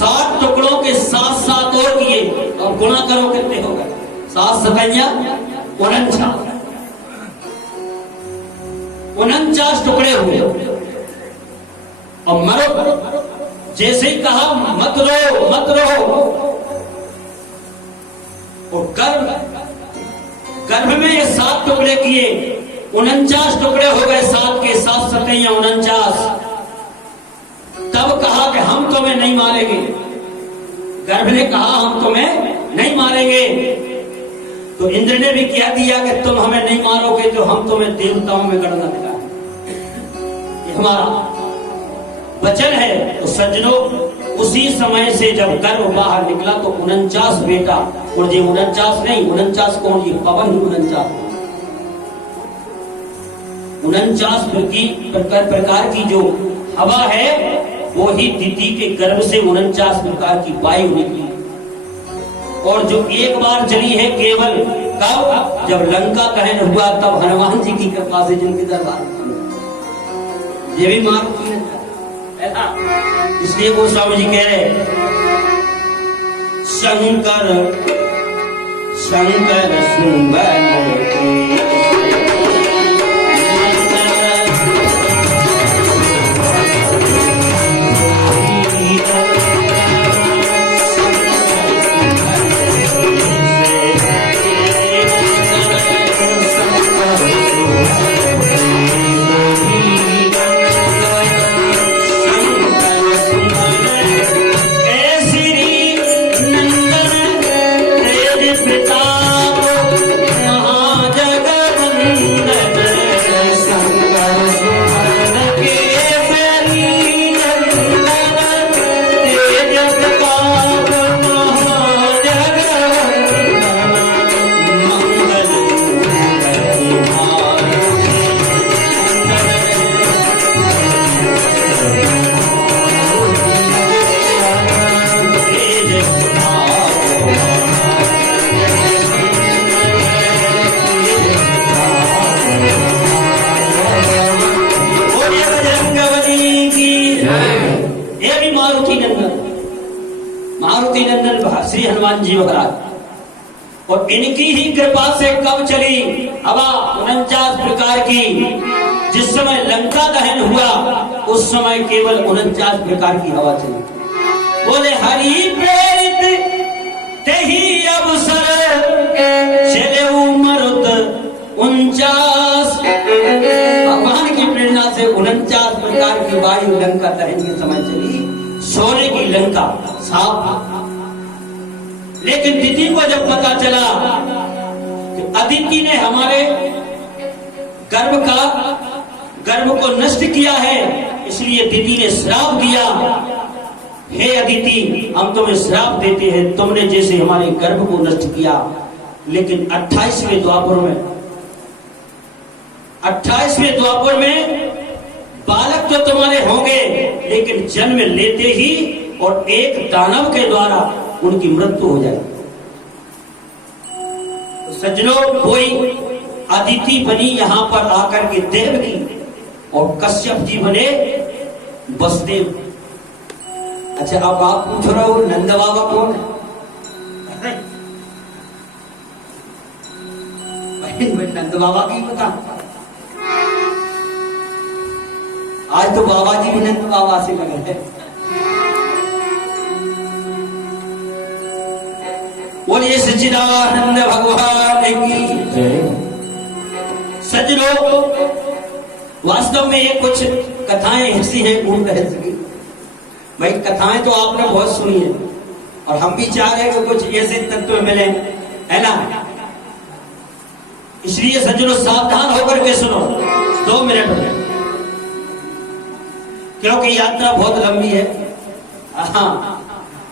7 टुकड़ों के 7 और किए। अब गुणा करो कितने हो गए? 7 सतैया 49, 49 टुकड़े हुए। और मरो, जैसे ही कहा मत रो मत रो, और गर्भ में ये 7 टुकड़े किए, 49 टुकड़े हो गए। 7 के 7 सतैया 49। तब कहा कि हम तुम्हें नहीं मारेंगे। गर्भ ने कहा हम तुम्हें नहीं मारेंगे। तो इंद्र ने भी कह दिया कि तुम हमें नहीं मारोगे तो हम तुम्हें देवताओं में गणना दिलाएंगे। ये हमारा वचन है। तो सज्जनों, उसी समय से जब गर्भ बाहर निकला तो 49 बेटा, और ये 49 नहीं, 49 कौन? ये पवन ही 49 प्रकार की जो हवा है वो ही दिति के गर्भ से 49 प्रकार की वायु निकली। और जो एक बार चली है केवल कब? जब लंका दहन हुआ, तब हनुमान जी की कृपा से जिनके दरबार ये भी मारुति है। इसलिए गोस्वामी जी कह रहे शंकर शंकर सुंदर श्री हनुमान जी महाराज। और इनकी ही कृपा से कब चली हवा 49 प्रकार की? जिस समय लंका दहन हुआ उस समय केवल 49 प्रकार की हवा चली। बोले हरि प्रेरित तेहि अवसर चले उमरुत 49। भगवान की प्रेरणा से 49 प्रकार की वायु लंका दहन के समय चली। सोने की लंका साफ। लेकिन दिति को जब पता चला कि अदिति ने हमारे गर्भ को नष्ट किया है, इसलिए दिति ने श्राप दिया। हे अदिति, हम तुम्हें श्राप देते हैं, तुमने जैसे हमारे गर्भ को नष्ट किया। लेकिन 28वें द्वापर में बालक तो तुम्हारे होंगे, लेकिन जन्म लेते ही और एक दानव के द्वारा उनकी मृत्यु हो जाए। तो सज्जनों, कोई अदिति बनी यहां पर आकर के देवकी, और कश्यप जी बने वसुदेव। अच्छा, अब आप पूछ रहे हो नंद बाबा कौन है? नंद बाबा की पता? आज तो बाबा जी भी नंद बाबा से लगे हैं। बोलिए सच्चिदानंद भगवान की जय। सज्जनों, वास्तव में ये कुछ कथाएं ऐसी हैं पूर्ण रहस्य की। भाई, कथाएं तो आपने बहुत सुनी है, और हम भी चाह रहे हैं कि कुछ ऐसे तत्व मिले, है ना? इसलिए सज्जनों, सावधान होकर के सुनो 2 मिनट में, क्योंकि यात्रा बहुत लंबी है। हाँ,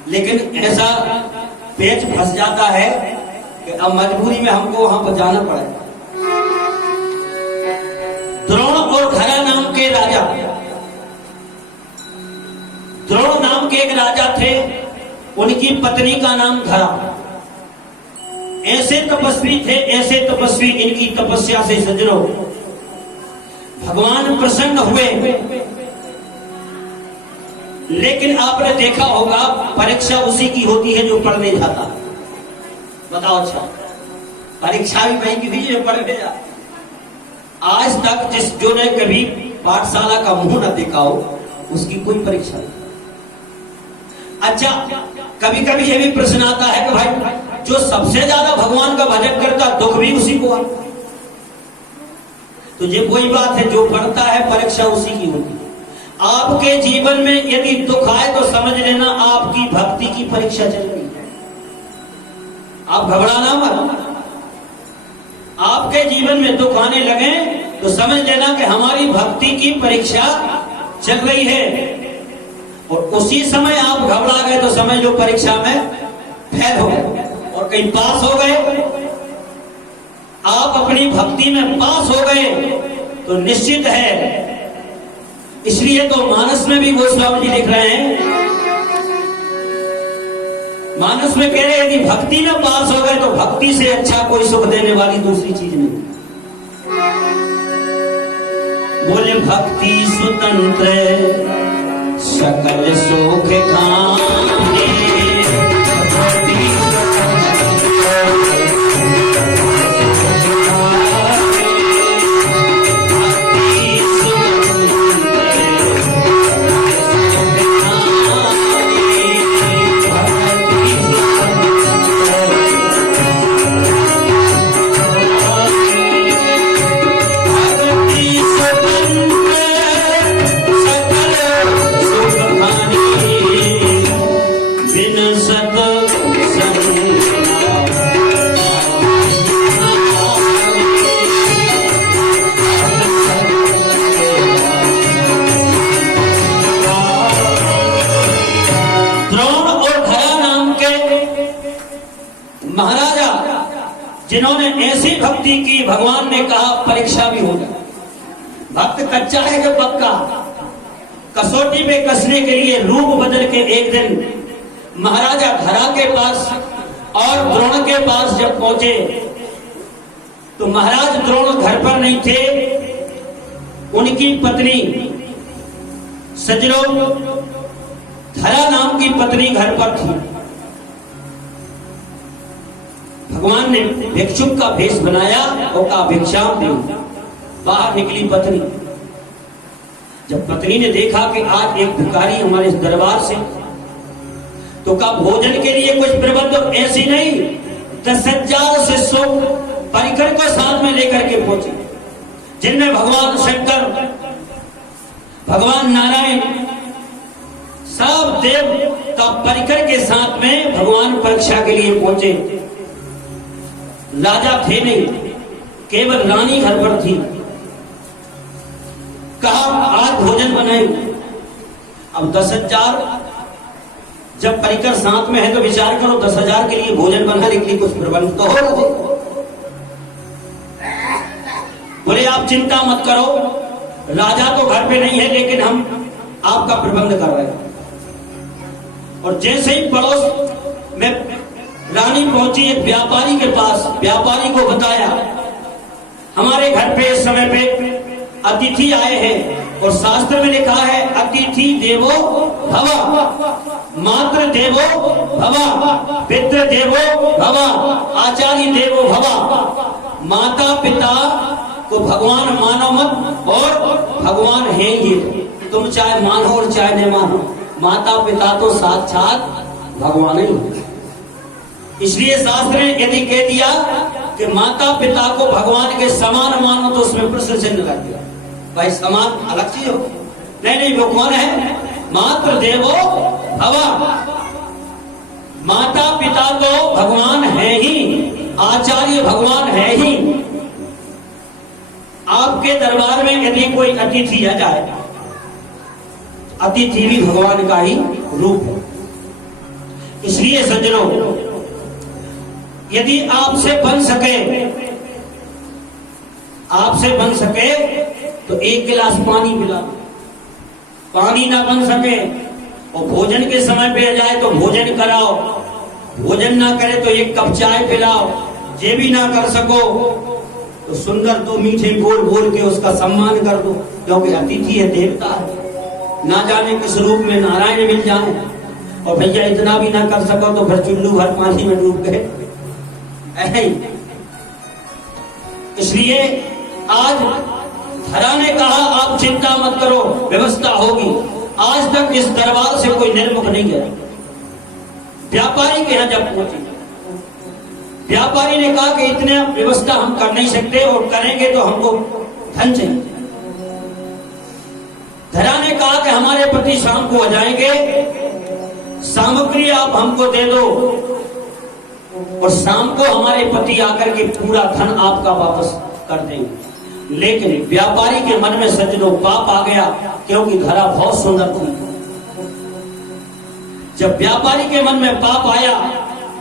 लेकिन ऐसा पेच फंस जाता है कि अब मजबूरी में हमको वहां पर जाना पड़ेगा। द्रोण और खरा नाम के राजा, द्रोण नाम के एक राजा थे, उनकी पत्नी का नाम धरा। ऐसे तपस्वी थे, ऐसे तपस्वी, इनकी तपस्या से सज्जनों भगवान प्रसन्न हुए। लेकिन आपने देखा होगा परीक्षा उसी की होती है जो पढ़ने जाता। बताओ, अच्छा परीक्षा भी वही की जो पढ़ने जाता। आज तक जो ने कभी पाठशाला का मुंह न देखा हो उसकी कोई परीक्षा नहीं। अच्छा, कभी कभी ये भी प्रश्न आता है कि भाई जो सबसे ज्यादा भगवान का भजन करता दुख भी उसी को आता। तो ये वही बात है, जो पढ़ता है परीक्षा उसी की होती है। आपके जीवन में यदि दुख आए तो समझ लेना आपकी भक्ति की परीक्षा चल रही है। आप घबराना मत। आपके जीवन में दुख आने लगे तो समझ लेना कि हमारी भक्ति की परीक्षा चल रही है। और उसी समय आप घबरा गए तो समझ लो परीक्षा में फेल हो गए और कहीं पास हो गए। आप अपनी भक्ति में पास हो गए तो निश्चित है। इसलिए तो मानस में भी गोस्वामी जी लिख रहे हैं, मानस में कह रहे हैं यदि भक्ति में पास हो गए तो भक्ति से अच्छा कोई सुख देने वाली दूसरी चीज नहीं। बोले भक्ति स्वतंत्र सकल सुख खाने, जिन्होंने ऐसी भक्ति की भगवान ने कहा परीक्षा भी हो जाए। भक्त कच्चा है कि पक्का? कसौटी पे कसने के लिए रूप बदल के एक दिन महाराजा धरा के पास और द्रोण के पास जब पहुंचे तो महाराज द्रोण घर पर नहीं थे। उनकी पत्नी सजरो धरा नाम की पत्नी घर पर थी। भगवान ने भिक्षुक का भेष बनाया और कहा भिक्षाम दो। बाहर निकली पत्नी। जब पत्नी ने देखा कि आज एक भिखारी हमारे दरबार से, तो कहा भोजन के लिए कुछ प्रबंध ऐसी नहीं, 10,000 शिष्यों परिकर को साथ में लेकर के पहुंचे, जिनमें भगवान शंकर, भगवान नारायण, सब देवता परिकर के साथ में भगवान परीक्षा के लिए पहुंचे। राजा थे नहीं, केवल रानी घर पर थी। कहा आज भोजन बनाए। अब 10,000 जब परिकर साथ में है तो विचार करो 10,000 के लिए भोजन बनाने के लिए कुछ प्रबंध तो हो रहे। बोले आप चिंता मत करो, राजा तो घर पे नहीं है लेकिन हम आपका प्रबंध कर रहे हैं। और जैसे ही पड़ोस में रानी पहुंची एक व्यापारी के पास, व्यापारी को बताया हमारे घर पे इस समय पे अतिथि आए हैं और शास्त्र में लिखा है अतिथि देवो भव, मातृ देवो भव, पितृ देवो भव, आचार्य देवो भव। माता पिता को भगवान मानो मत, और भगवान है ये, तुम चाहे मानो और चाहे न मानो, माता पिता तो साक्षात भगवान ही। इसलिए शास्त्र ने यदि कह दिया कि माता पिता को भगवान के समान मानो तो उसमें प्रश्न चिन्ह लग गया। भाई समान अलग चीज हो, नहीं वो कौन है? मातृ देवो भव। माता पिता तो भगवान है ही, आचार्य भगवान है ही। आपके दरबार में यदि कोई अतिथि आ जाए, अतिथि भी भगवान का ही रूप है। इसलिए सज्जनों, यदि आपसे बन सके तो एक गिलास पानी पिला। पानी ना बन सके और भोजन के समय पे जाए तो भोजन कराओ, भोजन ना करे तो एक कप चाय पिलाओ। ये भी ना कर सको तो सुंदर तो मीठे बोल बोल के उसका सम्मान कर दो, क्योंकि अतिथि है, देवता है। ना जाने किस रूप में नारायण मिल जाए, और भैया इतना भी ना कर सको तो फिर चुल्लू भर पानी में डूब गए। इसलिए आज धरा ने कहा आप चिंता मत करो, व्यवस्था होगी। आज तक इस दरबार से कोई निर्मुख नहीं गया। व्यापारी के यहां जब पहुंचे, व्यापारी ने कहा कि इतने व्यवस्था हम कर नहीं सकते, और करेंगे तो हमको धन चाहिए। धरा ने कहा कि हमारे पति शाम को आ जाएंगे, सामग्री आप हमको दे दो, और शाम को हमारे पति आकर के पूरा धन आपका वापस कर देंगे। लेकिन व्यापारी के मन में सज्जनों पाप आ गया, क्योंकि धरा बहुत सुंदर थी। जब व्यापारी के मन में पाप आया,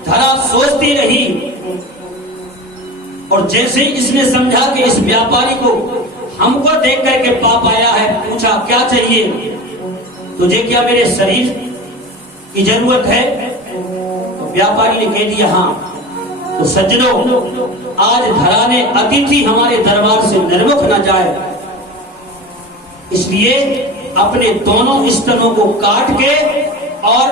धरा सोचती रही, और जैसे ही इसने समझा कि इस व्यापारी को हमको देख करके पाप आया है, पूछा क्या चाहिए तुझे, क्या मेरे शरीर की जरूरत है? तो व्यापारी ने कह दिया हाँ। तो सज्जनों, आज धरा ने अतिथि हमारे दरबार से निर्मुख न जाए, इसलिए अपने दोनों स्तनों को काट के और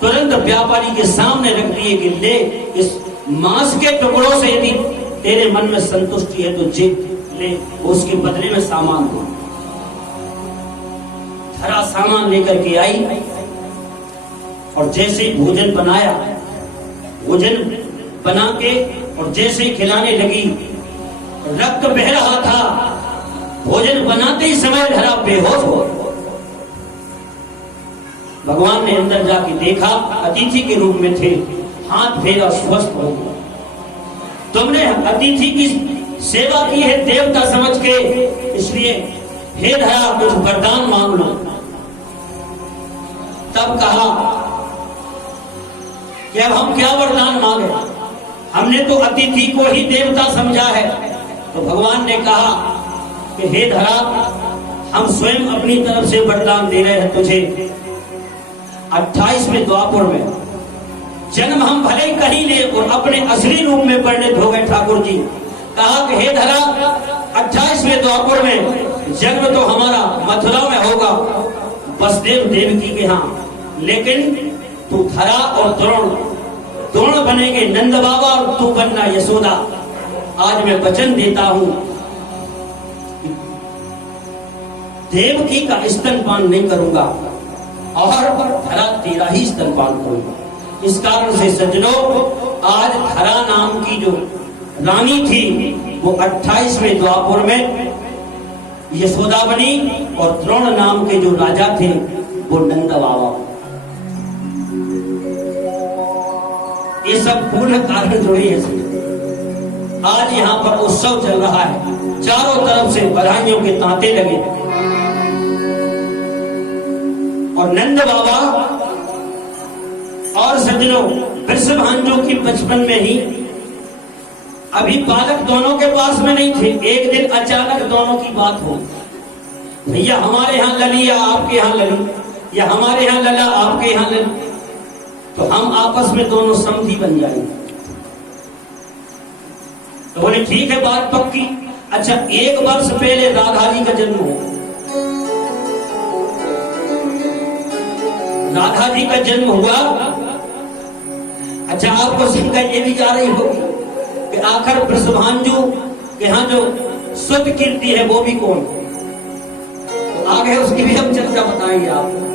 तुरंत व्यापारी के सामने रख दिए कि ले, इस मांस के टुकड़ों से यदि तेरे मन में संतुष्टि है तो जीत ले, उसके बदले में सामान दो। धरा सामान लेकर के आई, और जैसे ही भोजन बनाया, भोजन बना के और जैसे ही खिलाने लगी, रक्त बह रहा था। भोजन बनाते ही समय धरा बेहोश हो। भगवान ने अंदर जाके देखा, अतिथि के रूप में थे, हाथ फेरा, स्वस्थ हो गया। तुमने अतिथि की सेवा की है देवता समझ के, इसलिए हे धरा कुछ वरदान मांग लो। तब कहा कि अब हम क्या वरदान मांगे, हमने तो अतिथि को ही देवता समझा है। तो भगवान ने कहा कि हे धरा, हम स्वयं अपनी तरफ से वरदान दे रहे हैं तुझे। 28वें द्वापर में जन्म हम भले ही कहीं ले और अपने असली रूप में परिणत हो गए ठाकुर जी। कहा कि हे धरा, 28वें द्वापर में जन्म तो हमारा मथुरा में होगा, वसुदेव देवकी के यहाँ, लेकिन तू धरा और द्रोण बनेंगे नंद बाबा, और तू बनना यशोदा। आज मैं वचन देता हूं, देवकी का स्तनपान नहीं करूंगा, और धरा तेरा ही स्तनपान करूंगा। इस कारण से सज्जनों, आज धरा नाम की जो रानी थी, वो 28वें द्वापर में यशोदा बनी, और द्रोण नाम के जो राजा थे वो नंद बाबा। ये सब पूर्ण कारण जुड़ी है। आज यहाँ पर उत्सव चल रहा है, चारों तरफ से बधाइयों के तांते लगे, और नंद बाबा और सज्जनों, वृषभांजू की बचपन में ही, अभी बालक दोनों के पास में नहीं थे। एक दिन अचानक दोनों की बात हो, भैया हमारे यहाँ लली या आपके यहाँ लली, या हमारे यहाँ लला आपके यहाँ लली, तो हम आपस में दोनों समधी बन जाएंगे। तो बोले ठीक है, बात पक्की। अच्छा, 1 वर्ष पहले राधा जी का जन्म हो, राधा जी का जन्म हुआ। अच्छा, आपको शंका ये भी जा रही होगी कि आखिर वृषभांजू के यहाँ जो शुद्ध कीर्ति है वो भी कौन? तो आगे उसकी भी हम चर्चा बताएंगे आपको।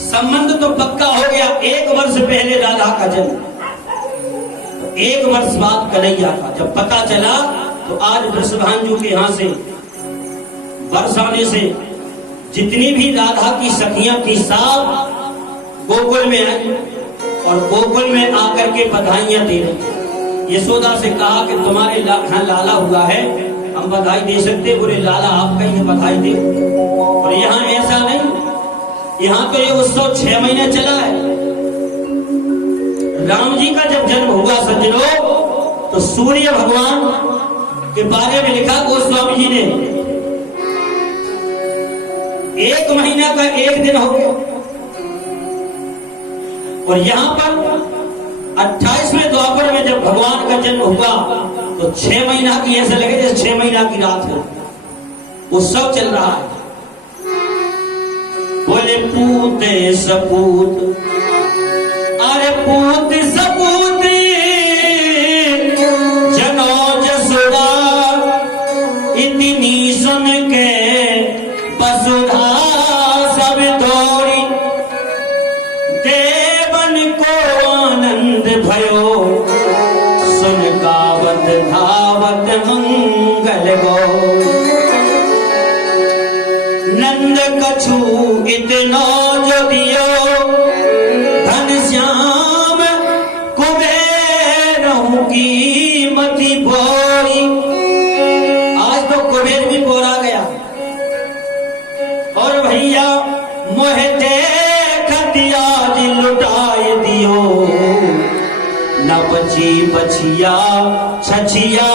संबंध तो पक्का हो गया। 1 वर्ष पहले राधा का जन्म, तो 1 वर्ष बाद कन्हैया का जब पता चला, तो आज वृषभांजू के यहाँ से वर्ष आने से जितनी भी राधा की सखियां थी, सब गोकुल में आई, और गोकुल में आकर के बधाइयां दे रही। यशोदा से कहा कि तुम्हारे यहाँ लाला हुआ है, हम बधाई दे सकते? बोले लाला आपका ही बधाई दे। और यहाँ ऐसा नहीं, यहाँ तो ये उत्सव 6 महीने चला है। राम जी का जब जन्म हुआ सज्जनों, तो सूर्य भगवान के बारे में लिखा गोस्वामी जी ने, 1 महीना का 1 दिन हो गया। और यहाँ पर 28वें द्वापर में जब भगवान का जन्म हुआ, तो 6 महीना की, ऐसा लगे जैसे 6 महीना की रात है, उत्सव चल रहा है। बोले पूत सपूत, अरे पूत सपूत जनो जसुदा, इतनी सुन के वसुधा सब दौड़ी, देवन को आनंद भयो, सुन गावत धावत मंगल गो। नंद कछु इतना जो दियो, धन श्याम कुबेरों की मति बोरी। आज तो कुबेर भी बोरा गया। और भैया मोहे देखत आज लुटाए दियो, न बची बचिया छछिया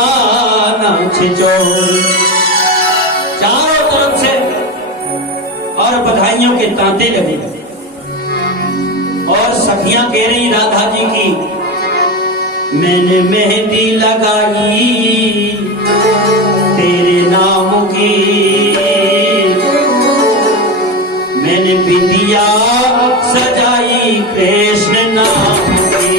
न छिचोरी। चारों तरफ से और बधाइयों के तांते लगे। और सखियां कह रही राधा जी की, मैंने मेहंदी लगाई तेरे नाम की, मैंने बिंदिया सजाई कृष्ण नाम की।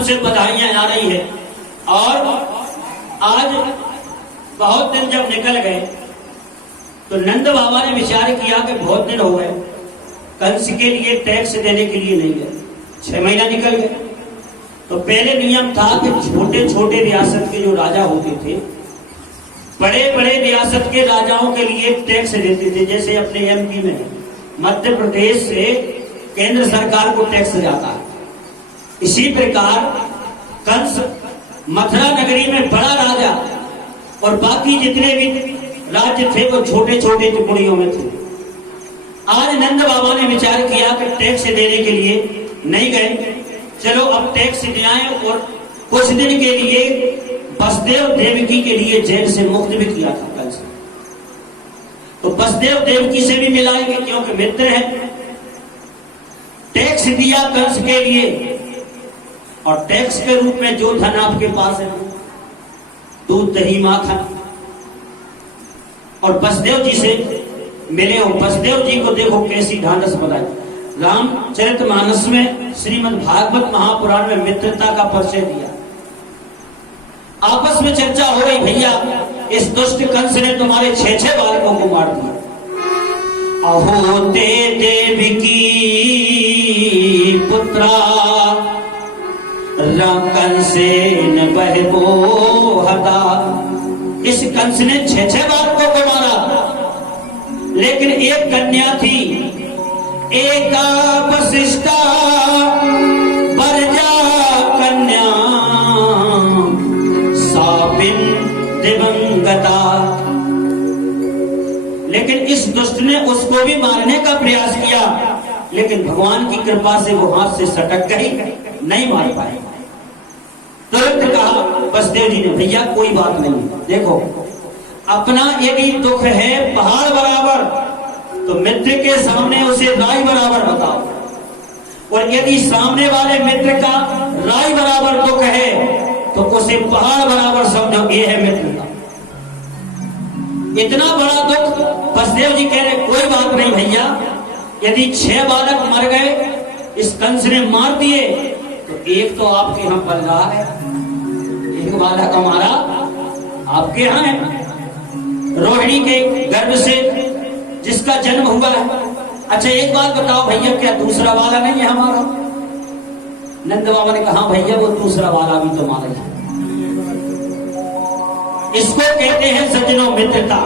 से बधाइयां आ रही है। और आज बहुत दिन जब निकल गए तो नंद बाबा ने विचार किया कि बहुत दिन हो गए, कंस के लिए टैक्स देने के लिए नहीं गए, 6 महीना निकल गए। तो पहले नियम था कि छोटे छोटे रियासत के जो राजा होते थे, बड़े बड़े रियासत के राजाओं के लिए टैक्स देते थे। जैसे अपने एमपी में मध्य प्रदेश से केंद्र सरकार को टैक्स जाता है, इसी प्रकार कंस मथुरा नगरी में बड़ा राजा और बाकी जितने भी राज्य थे वो छोटे छोटे टुकड़ियों में थे। आज नंद बाबा ने विचार किया कि टैक्स देने के लिए नहीं गए, चलो अब टैक्स ले आए और कुछ दिन के लिए वसुदेव देवकी के लिए जेल से मुक्त भी किया था कंस। तो वसुदेव देवकी से भी मिलाएंगे क्योंकि मित्र है। टैक्स दिया कंस के लिए और टैक्स के रूप में जो धन आपके पास है, दूध दही माखन, और वसुदेव जी से मिले हो। वसुदेव जी को देखो कैसी ढांढस बताई। रामचरितमानस में श्रीमद् भागवत महापुराण में मित्रता का परिचय दिया। आपस में चर्चा हो रही, भैया इस दुष्ट कंस ने तुम्हारे 6 बालकों को मार दिया। अहो ते देवकी पुत्रा कंसेन बहवो हता। इस कंस ने 6 बालकों को मारा, लेकिन एक कन्या थी, एका वशिष्ठा बरजा कन्या सापिन दिवंगता। लेकिन इस दुष्ट ने उसको भी मारने का प्रयास किया, लेकिन भगवान की कृपा से वो हाथ से सटक गई, नहीं मार पाए। तुरंत कहा वसुदेव जी ने, भैया कोई बात नहीं, देखो अपना यदि दुख है पहाड़ बराबर, तो मित्र के सामने उसे राई बराबर बताओ, और यदि सामने वाले मित्र का राई बराबर दुख है तो उसे पहाड़ बराबर समझो, ये है मित्रता। इतना बड़ा दुख वसुदेव जी कह रहे, कोई बात नहीं भैया, यदि 6 बालक मर गए, इस कंस ने मार दिए, तो एक तो आपके यहां पल रहा है, एक बालक हमारा आपके यहां है, रोहिणी के गर्भ से जिसका जन्म हुआ है। अच्छा एक बात बताओ भैया, क्या दूसरा वाला नहीं है हमारा? नंद बाबा ने कहा भैया वो दूसरा वाला भी तुम्हारा है। इसको कहते हैं सज्जनों मित्रता।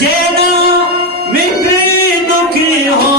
जेना मित्र दुखी हो